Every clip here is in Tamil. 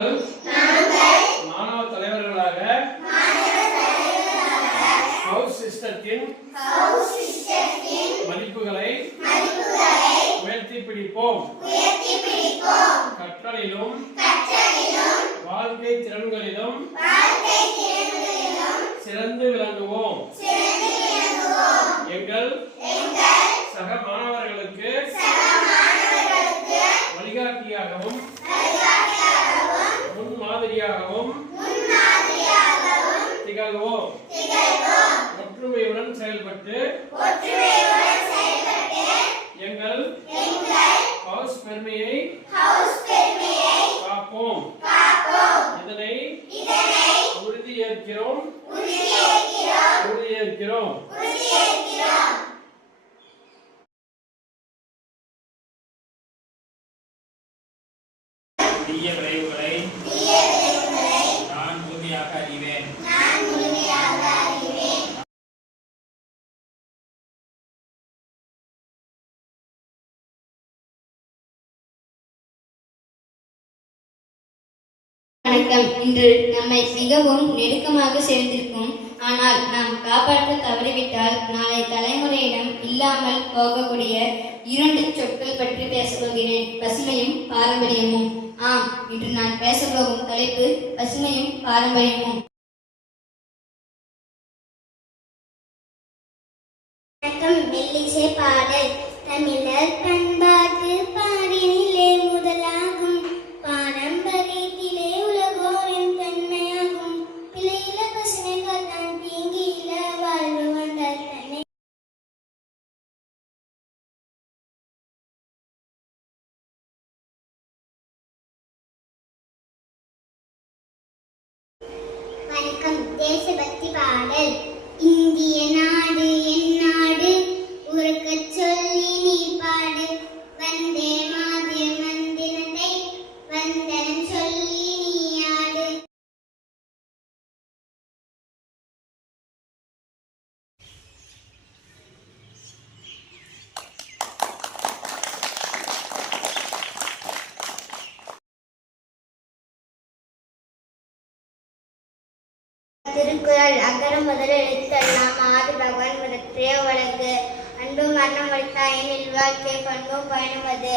மாணவ தலைவர்களாக ஹவுஸ் சிஸ்டத்தின் மதிப்புகளை உயர்த்தி பிடிப்போம். கற்றலிலும் வாழ்க்கை திறன்களிலும் சிறந்து விளங்குவோம். எங்கள் சக மாணவர்களுக்கு வழிகாட்டியாகவும் முன்மாதிரியாகவும் திகழ்வோம். ஒற்றுமையுடன் செயல்பட்டு எங்கள் ஹவுஸ் பெருமையை காப்போம். இதனை உறுதியேற்கிறோம். தீய விளைவுகளை நான் முழுமையாக அறிவேன். வணக்கம். இன்று நம்மை மிகவும் நெருக்கமாக சேர்ந்திருக்கும், ஆனால் நாம் காப்பாற்ற தவறிவிட்டால் நாளை தலைமுறையிடம் இல்லாமல் போகக்கூடிய 2 சொற்கள் பற்றி பேசப்போகிறேன். பசுமையும் பாரம்பரியமும். ஆம், இன்று நான் பேசப்போகும் தலைப்பு பசுமையும் பாரம்பரியமும். மெல்லிசை பாடல். தமிழர் பண்பாட்டு பாடினிலே முதலாகும், பாரம்பரியத்திலே உலகோரின் தன்மையாகும். பிள்ளையில பசுமைகள் தான் தீங்கியில வாழ்வு கொண்டால் தன்னை. வணக்கம். தேசபக்தி பாடல். இந்திய நாடு என் நாடு உறக்கச் சொல்லி நீ பாடு, வந்தே மாதிரி மந்திரத்தை வந்தனம் சொல்லி நீ ஆடு. திருக்குறள். அகர முதல எழுத்தெல்லாம் ஆதி பகவான் முதற்றே உலகு, அன்பும் மரணம் வழித்தாயின் இல்வாழ்க்கை பண்பும் பயனுவது.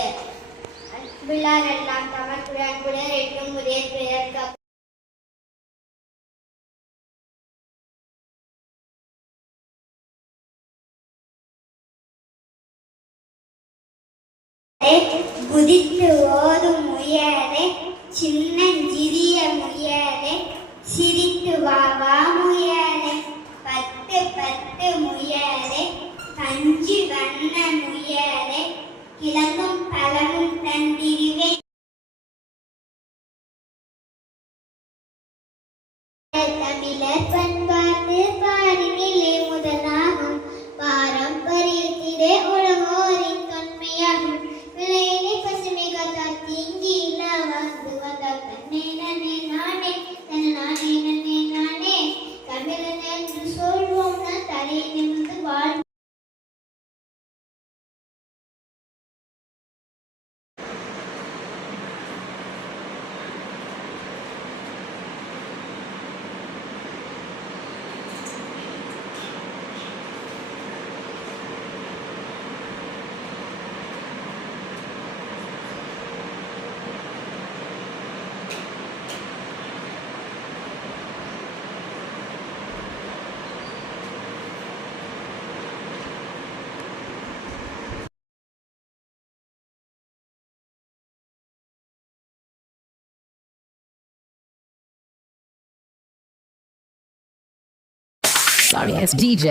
அன்பில்லார் எல்லாம் தமக்குடைய அன்புடன் எட்டும் புதிய பெயர்க்க. குதித்து ஓதும் முயலே, சின்னஞ்சிறிய முயலே, சிரித்து வா வா முயலே, 10 முயலே, கஞ்சி வண்ண முயலே, கிழங்கும் பழமும் தந்திருவேன். தமிழர் பண்பாட்டு பாடினிலே முதலாகும், பாரம்பரியத்திலே உலகோரின் தொன்மையாகும். பிள்ளையிலே பசுமைகள் தான் தீங்கியில வாழ்ந்து வந்தால் தன்னை நன்னே நானே, தன்னானே நன்னே நானே. தமிழன் என்று சொல்வோம், நான் தலை நிமிர்ந்து வாழ். Sorry, it's DJ.